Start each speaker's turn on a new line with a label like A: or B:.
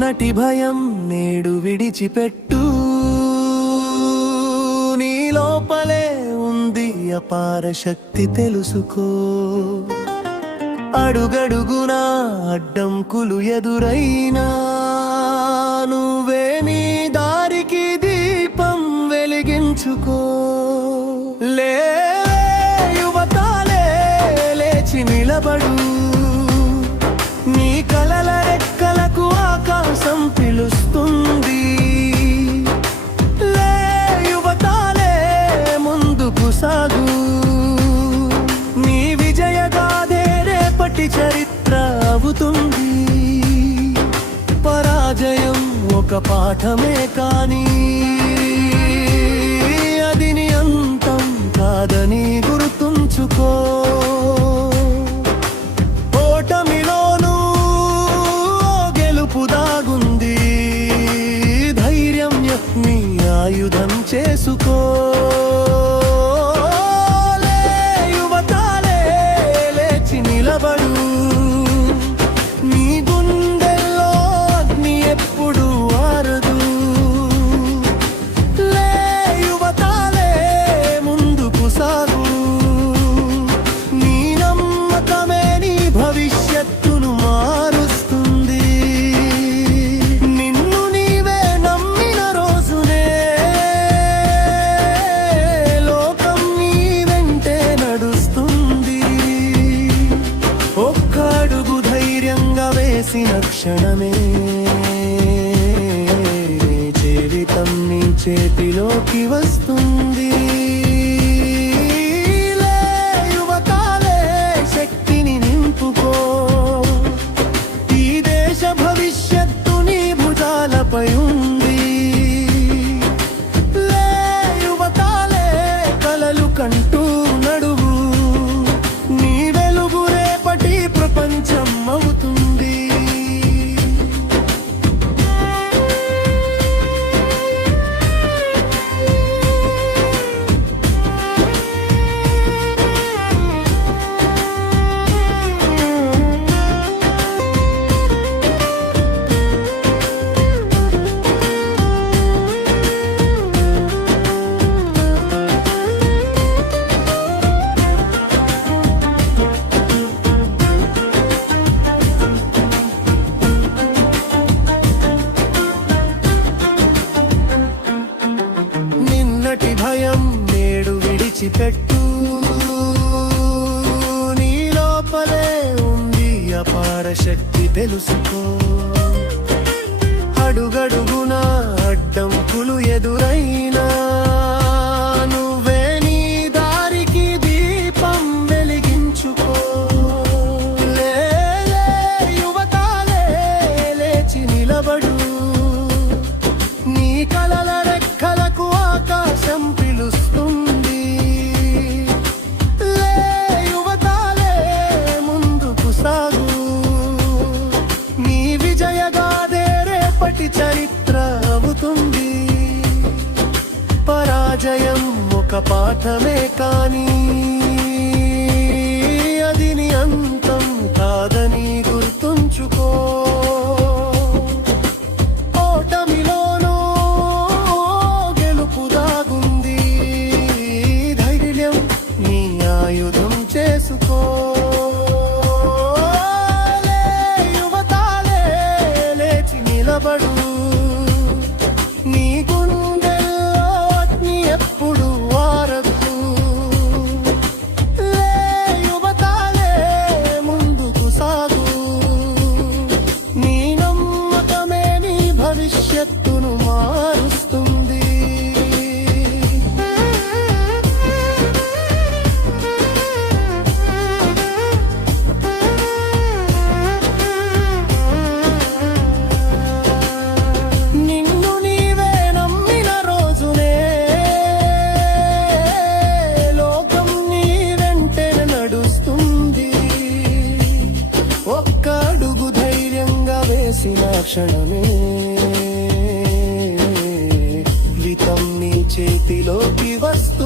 A: మొన్నటి భయం నేడు విడిచిపెట్టు. నీ లోపలే ఉంది అపార శక్తి తెలుసుకో. అడుగడుగునా అడ్డంకులు ఎదురైనా పాఠమే కానీ అది నీ అంతం కాదని గుర్తుంచుకో. ఓటమిలోనూ గెలుపు దాగుంది. చేసుకో. యువతాలే లేచి నిలబడి క్షణమే జీవితం నీ చేతిలోకి వస్తుంది. యువకాలే శక్తిని నింపుకో. కలలు కంటూ విడిచిపెట్టు. నీ లోపలే ఉంది అపార శక్తి తెలుసుకో. పరాజయం ఒక పాఠమే కానీ క్షణమే జీవితం నీ చేతిలోకి వస్తా